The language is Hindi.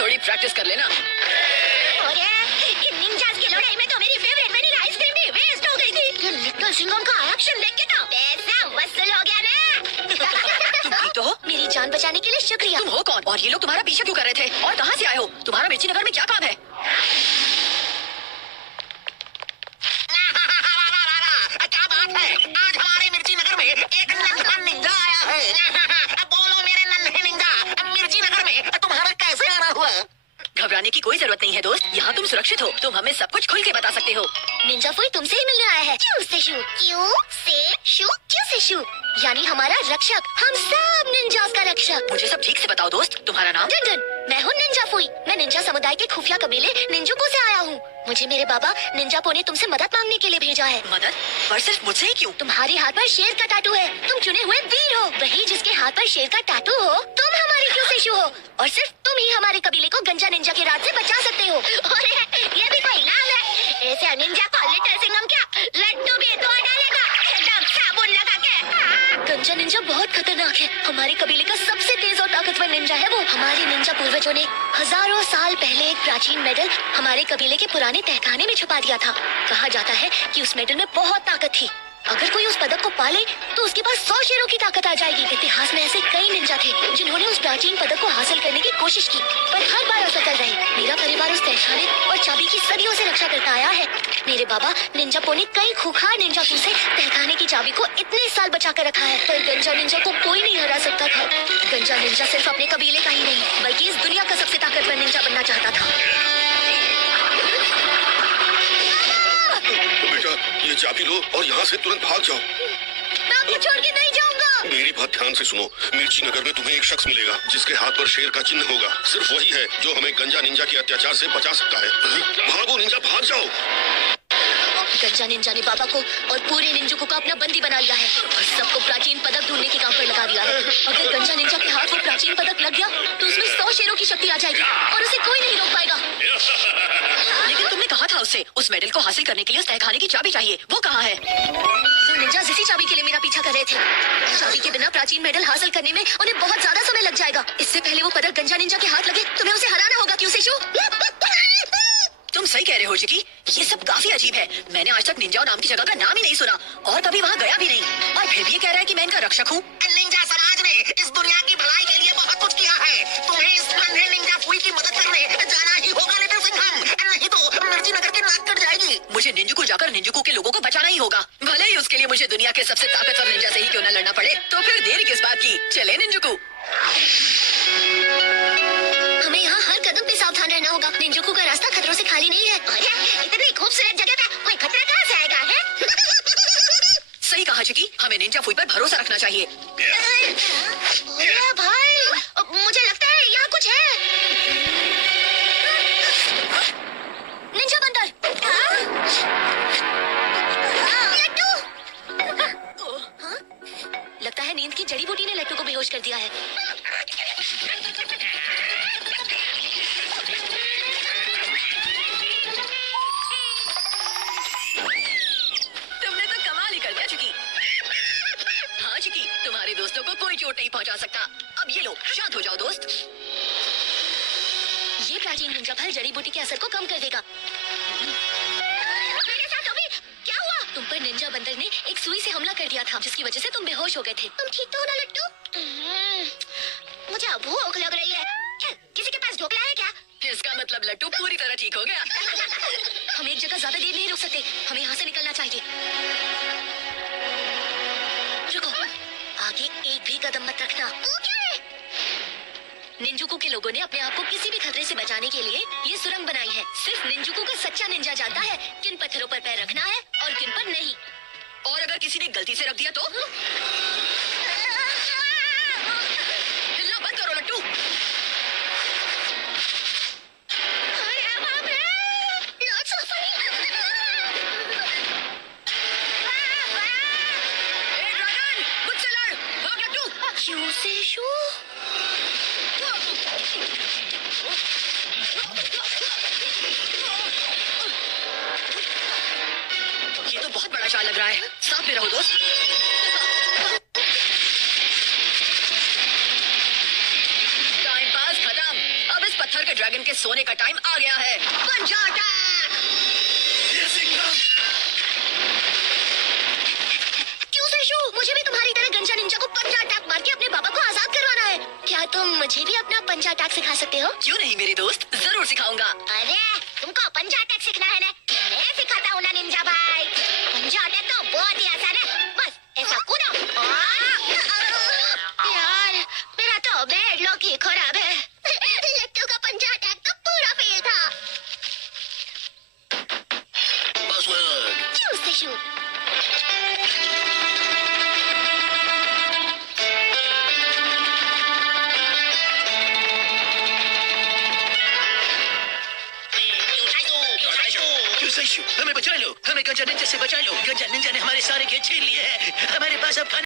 थोड़ी प्रैक्टिस कर लेना। अरे इन निंजास की लड़ाई में तो मेरी फेवरेट वनीला आइसक्रीम भी वेस्ट हो गई थी। ये लिटिल सिंघम का एक्शन देख के तो पैसा वसूल हो गया ना। तुम ठीक तो हो? मेरी जान बचाने के लिए शुक्रिया। तुम हो कौन और ये लोग तुम्हारा पीछे क्यों कर रहे थे और कहाँ से आए हो? तुम्हारा मिर्ची नगर में क्या काम है? क्या बात है, आज हमारे मिर्ची नगर में एक नन्हा निंजा आया है। बोलो मेरे नन्हे निंजा, मिर्ची नगर में तुम्हारा कैसे आना हुआ? घबराने की कोई जरूरत नहीं है दोस्त, यहाँ तुम सुरक्षित हो। तुम हमें सब कुछ खुल के बता सकते हो। निंजा फुई तुमसे ही मिलने आया है। क्यों से शू? क्यों से शू? यानी हमारा रक्षक, हम सब निंजास का रक्षक। मुझे सब ठीक से बताओ दोस्त, तुम्हारा नाम? टन, मैं हूँ निंजा फुई। मैं निंजा समुदाय के खुफिया कबीले निंजुको से आया हूँ। मुझे मेरे बाबा निंजा पो ने तुमसे मदद मांगने के लिए भेजा है। मदद? पर सिर्फ मुझसे ही क्यों? तुम्हारे हाथ पर शेर का टाटू है, तुम चुने हुए वीर हो। वही जिसके हाथ पर शेर का टाटू हो, तुम हमारी क्यों से शू हो और सिर्फ तुम ही हमारे कबीले को गंजा निंजा के राज से बचा सकते हो। अरे ये भी कोई नाम है? ऐसे निंजा को लिटिल सिंघम क्या लड्डू भी तोड़ डालेगा एकदम साबुन लगा के। गंजा निंजा बहुत खतरनाक है। हमारे कबीले का सबसे तेज और ताकतवर निंजा है वो। हमारे निंजा पूर्वजों ने हजारों साल पहले एक प्राचीन मेडल हमारे कबीले के पुराने तहखाने में छुपा दिया था। कहा जाता है कि उस मेडल में बहुत ताकत थी। अगर कोई उस पदक को पाले तो उसके पास 100 शेरों की ताकत आ जाएगी। इतिहास में ऐसे कई निंजा थे जिन्होंने उस प्राचीन पदक को हासिल करने की कोशिश की, पर हर बार असफल रहे। मेरा परिवार उस तहखाने और चाबी की सदियों से रक्षा करता आया है। मेरे बाबा निंजा पो ने कई खूंखार निंजा से तहखाने की चाबी को इतने साल बचा कर रखा है, पर गंजा निंजा को कोई नहीं हरा सकता था। गंजा निंजा सिर्फ अपने कबीले का ही नहीं बल्कि इस दुनिया का सबसे ताकतवर निंजा बनना चाहता था। बेटा ये चाबी लो और यहाँ से तुरंत भाग जाओ। मैं आपको छोड़ के नहीं जाऊंगा। मेरी बात ध्यान से सुनो, मिर्ची नगर में तुम्हें एक शख्स मिलेगा जिसके हाथ पर शेर का चिन्ह होगा। सिर्फ वही है जो हमें गंजा निंजा के अत्याचार से बचा सकता है। भागो निंजा, भाग जाओ। गंजा निंजा ने बाबा को और पूरे निंजुको को अपना बंदी बना लिया है और सबको प्राचीन पदक ढूंढने के काम पर लगा दिया है। अगर गंजा निंजा के हाथ वो प्राचीन पदक लग गया तो उसमें 100 शेरों की शक्ति आ जाएगी और उसे कोई नहीं रोक पाएगा। लेकिन तुमने कहा था उससे उस मेडल को हासिल करने के लिए उस तहखाने की चाबी चाहिए, वो कहाँ है? वो निंजा इसी चाबी के लिए मेरा पीछा कर रहे थे। चाबी के बिना प्राचीन मेडल हासिल करने में उन्हें बहुत ज्यादा समय लग जाएगा। इससे पहले वो पदक गंजा निंजा के हाथ लगे तुम्हें उसे हराना होगा। क्यों से शू? तुम सही कह रहे हो चिकी, ये सब काफी अजीब है। मैंने आज तक निंजाओ नाम की जगह का नाम ही नहीं सुना और कभी वहाँ गया भी नहीं, और फिर भी ये कह रहा है कि मैं इनका रक्षक हूँ। निंजा समाज ने इस दुनिया की भलाई के लिए बहुत कुछ किया है। तुम्हें इस नन्हे निंजा फुई की मदद करने जाना ही होगा लिटिल सिंघम, नहीं तो मिर्ची नगर की नाक कट जाएगी। मुझे निंजुको जाकर निंजुको के लोगों को बचाना ही होगा, भले ही उसके लिए मुझे दुनिया के सबसे ताकतवर निंजा से ही क्यों न लड़ना पड़े। तो फिर देरी किस बात की, चले निंजुको। हमें यहाँ हर कदम पे सावधान रहना होगा। निंजुको का रास्ता खतरों से खाली नहीं है। अरे इतनी खूबसूरत जगह पे कोई खतरा कहाँ से आएगा है? सही कहा चिकी, हमें निंजा फुई पर भरोसा रखना चाहिए। अरे भाई मुझे लगता है यहाँ कुछ है। निंजा बंदर, लट्टू। लगता है नींद की जड़ी बूटी ने लट्टू को बेहोश कर दिया है। तुमने तो कमाल ही कर दिया चिकी। हाँ चिकी, तुम्हारे दोस्तों को कोई चोट नहीं पहुंचा सकता। अब ये लो, शांत हो जाओ दोस्त। ये प्राचीन निंजा फल जड़ी बूटी के असर को कम कर देगा। मेरे साथ अभी क्या हुआ? तुम पर निंजा बंदर ने एक सुई से हमला कर दिया था जिसकी वजह से तुम बेहोश हो गए थे। तुम ठीक तो हो ना लट्टू? मुझे भूख लग रही है। किसी के पास ढोकला है क्या? इसका मतलब लट्टू पूरी तरह ठीक हो गया। हम एक जगह ज्यादा देर नहीं रुक सकते, हमें यहाँ से निकलना चाहिए। रुको, आगे एक भी कदम मत रखना। निंजुको के लोगों ने अपने आप को किसी भी खतरे से बचाने के लिए ये सुरंग बनाई है। सिर्फ निंजुको का सच्चा निंजा जानता है किन पत्थरों पर पैर रखना है और किन पर नहीं। और अगर किसी ने गलती से रख दिया तो? हिलना बंद करो लट्टू। क्यों से शू? ये तो बहुत बड़ा चाल लग रहा है, साथ में रहो दोस्त। टाइम पास खत्म, अब इस पत्थर के ड्रैगन के सोने का टाइम आ गया है। पंजा अटैक! क्यों सेशु? मुझे भी तुम्हारी तरह गंजा निंजा को पंजा अटैक मार के अपने बाबा को आजाद करवाना है। क्या तुम मुझे भी अपना पंजा अटैक सिखा सकते हो? क्यों नहीं मेरी दोस्त, जरूर सिखाऊंगा। अरे तुमको पंजा अटैक सीखना है ना? मैं सिखाता हूँ ना निंजा भाई। पंजा अटैक तो बहुत ही आसान है, बस ऐसा कूदो। यार मेरा तो बैड लक ही खराब है। लट्टू का पंजा अटैक तो पूरा फेल था। क्यों सेशु? हमें बचा लो, हमें गंजा निंजा से बचा लो। गंजा निंजा ने हमारे सारे खेत छीन लिए हैं। हमारे पास अब खाने